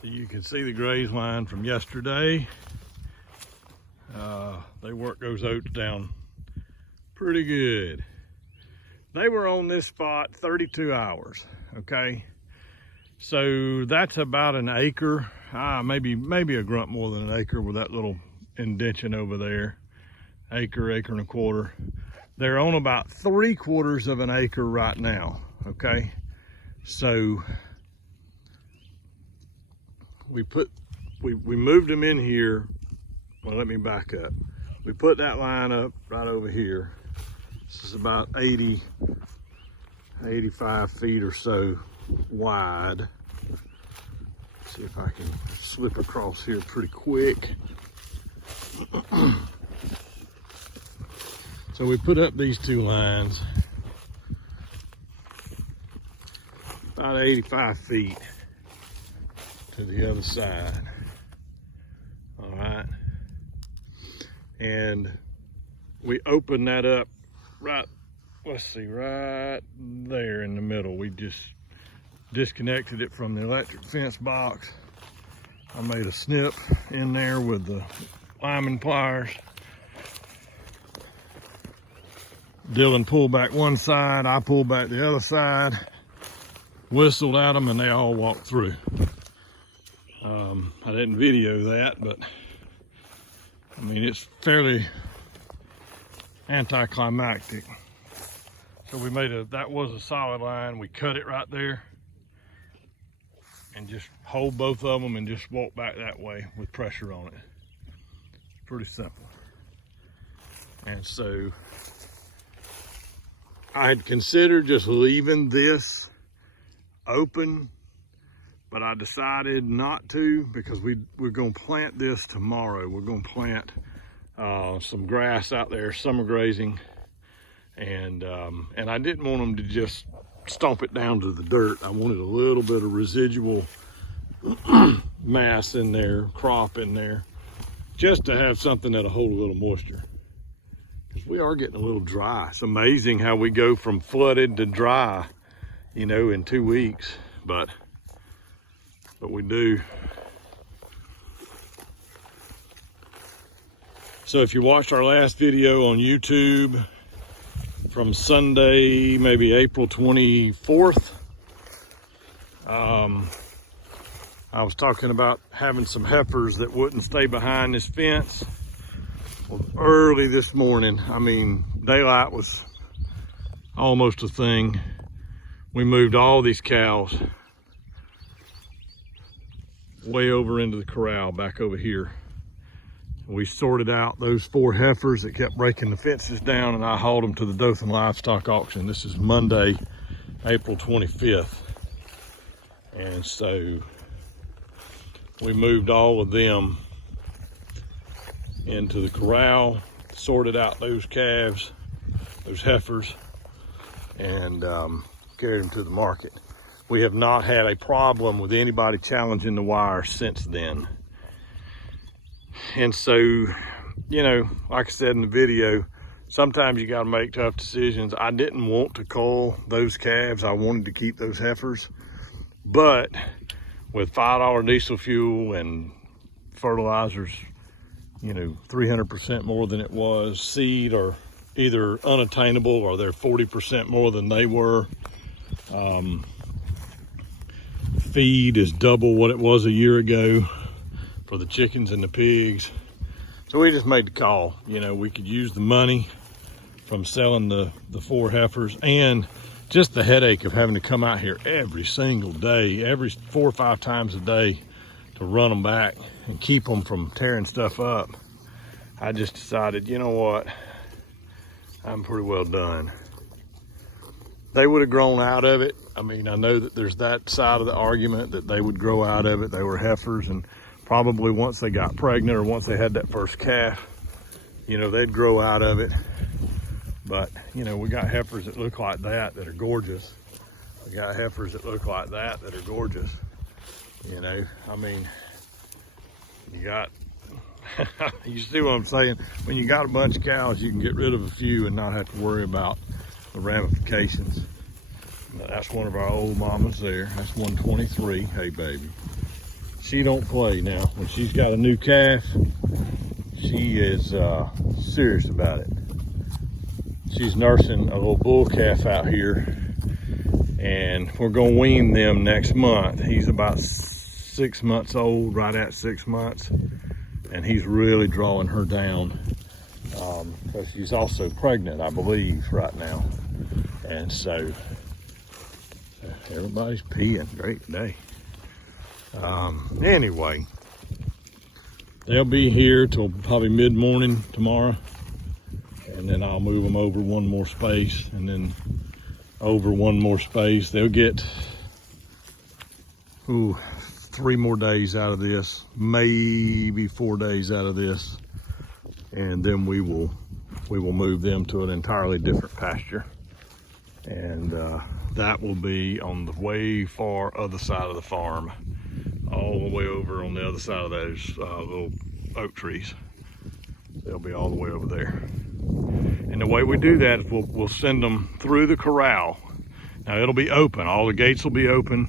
So you can see the graze line from yesterday. They work those oats down pretty good. They were on this spot 32 hours, okay? So that's about an acre, maybe a grunt more than an acre with that little indention over there. Acre and a quarter. They're on about 3/4 of an acre right now, okay? So we moved them in here. Well, let me back up. We put that line up right over here. This is about 85 feet or so wide. Let's see if I can slip across here pretty quick. So we put up these two lines, about 85 feet to the other side. All right. And we opened that up right, let's see, right there in the middle. We just disconnected it from the electric fence box. I made a snip in there with the lineman pliers. Dylan pulled back one side, I pulled back the other side, whistled at them, and they all walked through. I didn't video that, but I mean, it's fairly anticlimactic. So we made that was a solid line. We cut it right there and just hold both of them and just walk back that way with pressure on it. It's pretty simple. And so I had considered just leaving this open, but I decided not to because we're gonna plant this tomorrow. We're gonna plant some grass out there, summer grazing, and I didn't want them to just stomp it down to the dirt. I wanted a little bit of residual mass in there, crop in there, just to have something that'll hold a little moisture. Because we are getting a little dry. It's amazing how we go from flooded to dry, you know, in 2 weeks, but we do. So if you watched our last video on YouTube from Sunday, maybe April 24th, I was talking about having some heifers that wouldn't stay behind this fence. Well, early this morning, I mean, daylight was almost a thing. We moved all these cows way over into the corral back over here. We sorted out those 4 heifers that kept breaking the fences down, and I hauled them to the Dothan Livestock Auction. This is Monday, April 25th. And so we moved all of them into the corral, sorted out those calves, those heifers, and carried them to the market. We have not had a problem with anybody challenging the wire since then. And so, you know, like I said in the video, sometimes you got to make tough decisions. I didn't want to cull those calves. I wanted to keep those heifers. But with $5 diesel fuel and fertilizers, you know, 300% more than it was, seed are either unattainable or they're 40% more than they were. Feed is double what it was a year ago for the chickens and the pigs. So we just made the call. You know, we could use the money from selling the 4 heifers and just the headache of having to come out here every single day, every 4 or 5 times a day to run them back and keep them from tearing stuff up. I just decided, you know what, I'm pretty well done. They would have grown out of it. I mean, I know that there's that side of the argument that they would grow out of it. They were heifers, and probably once they got pregnant or once they had that first calf, you know, they'd grow out of it. But, you know, we got heifers that look like that are gorgeous. We got heifers that look like that are gorgeous. You know, I mean, you got, you see what I'm saying? When you got a bunch of cows, you can get rid of a few and not have to worry about the ramifications. That's one of our old mamas there. That's 123. Hey, baby. she don't play now. When she's got a new calf, she is serious about it. She's nursing a little bull calf out here, and we're gonna wean them next month. He's about 6 months old, right at 6 months, and he's really drawing her down because she's also pregnant, I believe, right now. And so everybody's peeing. Great day. Anyway, they'll be here till probably mid-morning tomorrow, and then I'll move them over one more space, and then over one more space. They'll get 3 more days out of this, maybe 4 days out of this, and then we will move them to an entirely different pasture, and that will be on the way far other side of the farm, all the way over on the other side of those little oak trees. They'll be all the way over there. And the way we do that is we'll send them through the corral. Now it'll be open, all the gates will be open.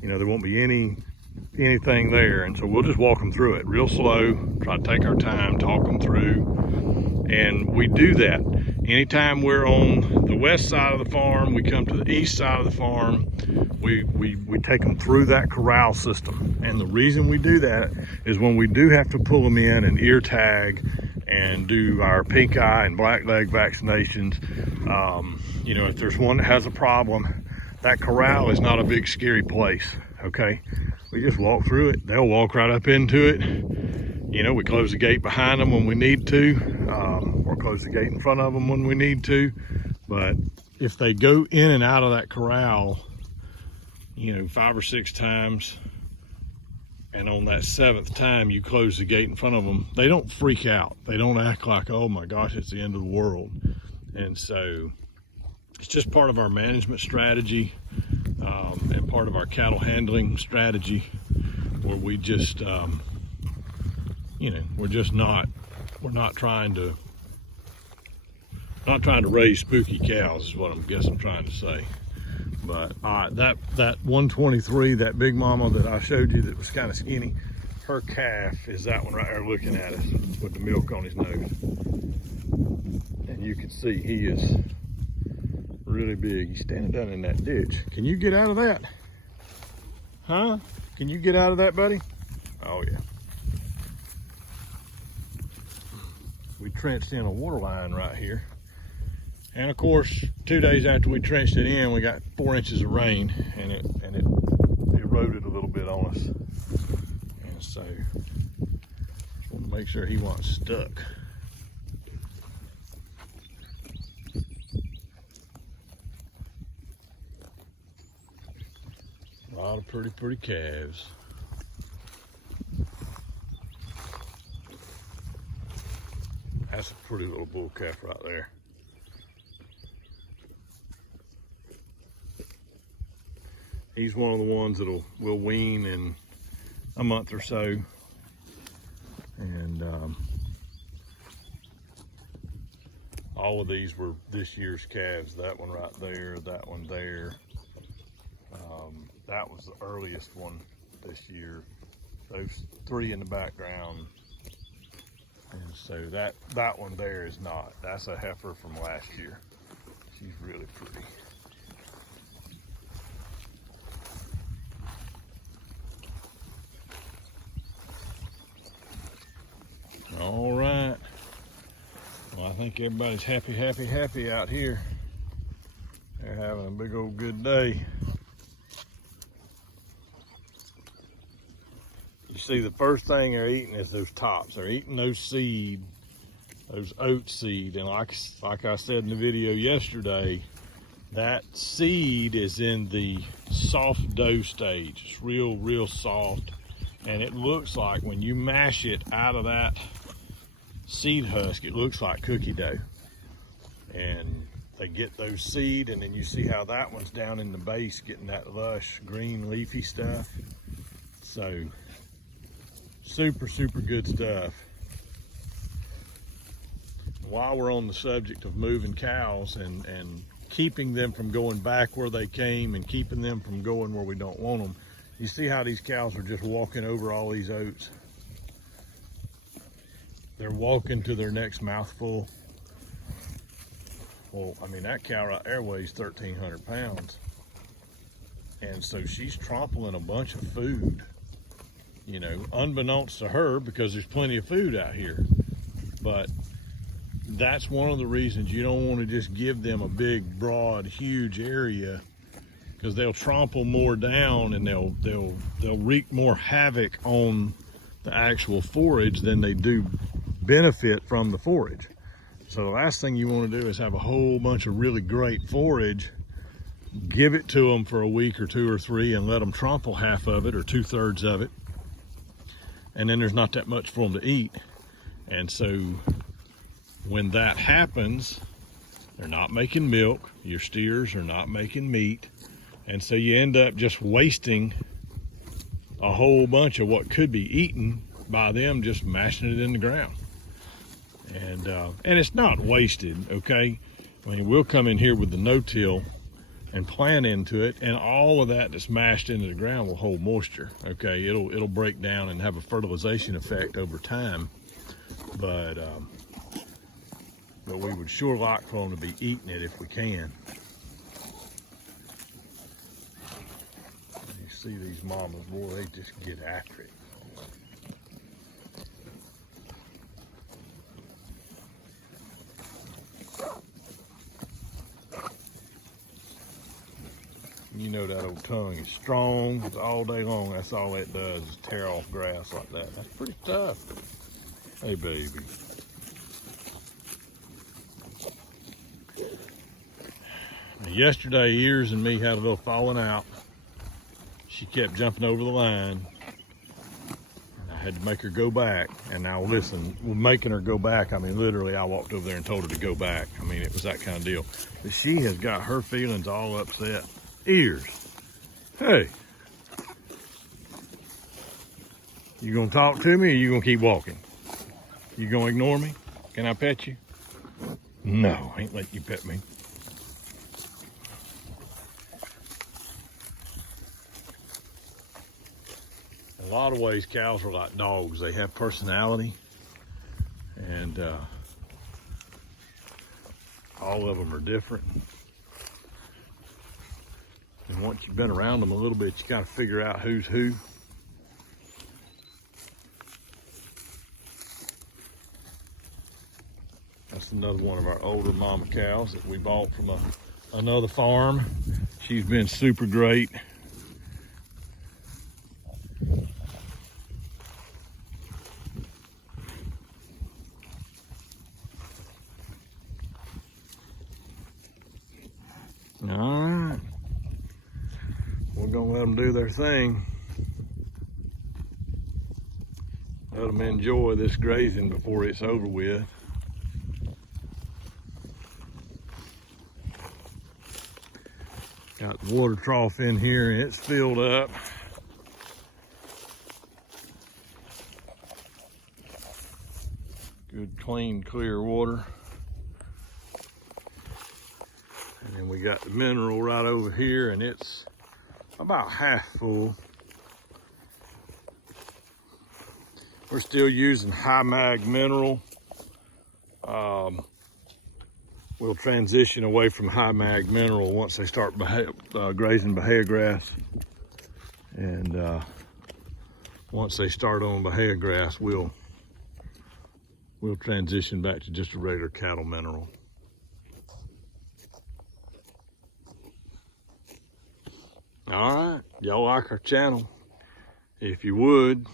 You know, there won't be anything there. And so we'll just walk them through it real slow, try to take our time, talk them through. And we do that. Anytime we're on the west side of the farm, we come to the east side of the farm, we take them through that corral system. And the reason we do that is when we do have to pull them in and ear tag and do our pink eye and black leg vaccinations, you know, if there's one that has a problem, that corral is not a big scary place, okay? We just walk through it. They'll walk right up into it. You know, we close the gate behind them when we need to, or close the gate in front of them when we need to. But if they go in and out of that corral, you know, 5 or 6 times, and on that 7th time you close the gate in front of them, they don't freak out. They don't act like, oh my gosh, it's the end of the world. And so it's just part of our management strategy, and part of our cattle handling strategy, where we just, you know, we're not trying to raise spooky cows is what I'm trying to say. But all right, that 123, that big mama that I showed you that was kind of skinny, her calf is that one right there looking at us with the milk on his nose. And you can see he is really big. He's standing down in that ditch. Can you get out of that? Huh? Can you get out of that, buddy? Oh yeah. We trenched in a water line right here. And of course, 2 days after we trenched it in, we got 4 inches of rain, and it eroded a little bit on us. And so, just want to make sure he wasn't stuck. A lot of pretty calves. That's a pretty little bull calf right there. He's one of the ones we'll wean in a month or so. And all of these were this year's calves. That one right there, that one there. That was the earliest one this year. Those 3 in the background. And so that one there is not. That's a heifer from last year. She's really pretty. All right. Well, I think everybody's happy out here. They're having a big old good day. You see, the first thing they're eating is those tops. They're eating those seed, those oat seed. And like I said in the video yesterday, that seed is in the soft dough stage. It's real soft. And it looks like when you mash it out of that seed husk, it looks like cookie dough. And they get those seed, and then you see how that one's down in the base getting that lush green leafy stuff. So super good stuff. While we're on the subject of moving cows and keeping them from going back where they came and keeping them from going where we don't want them, You see how these cows are just walking over all these oats? They're walking to their next mouthful. Well, I mean, that cow right there weighs 1,300 pounds. And so she's trampling a bunch of food, you know, unbeknownst to her, because there's plenty of food out here. But that's one of the reasons you don't want to just give them a big, broad, huge area, because they'll trample more down and they'll wreak more havoc on the actual forage than they do benefit from the forage. So the last thing you want to do is have a whole bunch of really great forage, give it to them for a week or 2 or 3 and let them trample half of it or 2/3 of it, and then there's not that much for them to eat. And so when that happens, they're not making milk, your steers are not making meat, and so you end up just wasting a whole bunch of what could be eaten by them just mashing it in the ground. And it's not wasted, okay? I mean, we'll come in here with the no-till and plant into it, and all of that that's mashed into the ground will hold moisture, okay? It'll break down and have a fertilization effect over time, but we would sure like for them to be eating it if we can. You see these mamas, boy, they just get after it. You know that old tongue is strong. It's all day long. That's all it does is tear off grass like that. That's pretty tough. Hey, baby. Now, yesterday, Ears and me had a little falling out. She kept jumping over the line. And I had to make her go back. And now listen, making her go back, I mean, literally, I walked over there and told her to go back. I mean, it was that kind of deal. But she has got her feelings all upset. Ears, hey, you gonna talk to me or you gonna keep walking? You gonna ignore me? Can I pet you? No, I ain't letting you pet me. In a lot of ways, cows are like dogs. They have personality, and all of them are different. And once you've been around them a little bit, you got to figure out who's who. That's another one of our older mama cows that we bought from another farm. She's been super great. All right. We're gonna let them do their thing. Let them enjoy this grazing before it's over with. Got the water trough in here and it's filled up. Good, clean, clear water. And then we got the mineral right over here and it's about half full. We're still using high mag mineral. We'll transition away from high mag mineral once they start grazing Bahia grass. And once they start on Bahia grass, we'll transition back to just a regular cattle mineral. All right, y'all like our channel? If you would,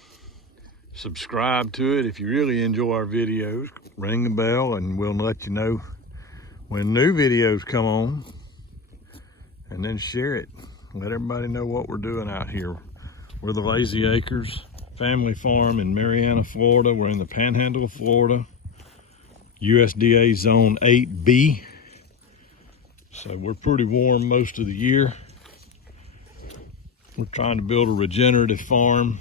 subscribe to it. If you really enjoy our videos, ring the bell and we'll let you know when new videos come on. And then share it. Let everybody know what we're doing out here. We're the Lazy Acres family farm in Marianna, Florida. We're in the Panhandle of Florida, USDA Zone 8B. So we're pretty warm most of the year. We're trying to build a regenerative farm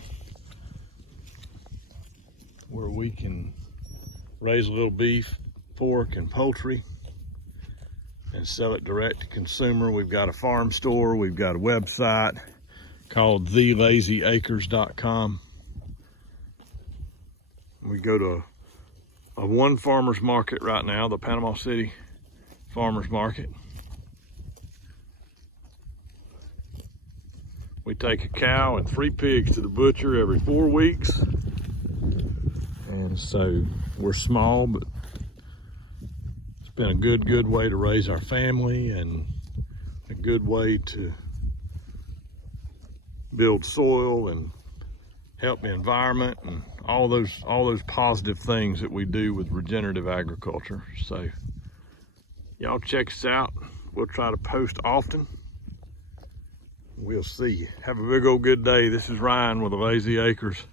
where we can raise a little beef, pork, and poultry and sell it direct to consumer. We've got a farm store, we've got a website, called thelazyacres.com. We go to a one farmer's market right now, the Panama City Farmers Market. We take a cow and 3 pigs to the butcher every 4 weeks. And so we're small, but it's been a good way to raise our family and a good way to build soil and help the environment and all those positive things that we do with regenerative agriculture. So y'all check us out. We'll try to post often. We'll see you. Have a big old good day. This is Ryan with the Lazy Acres.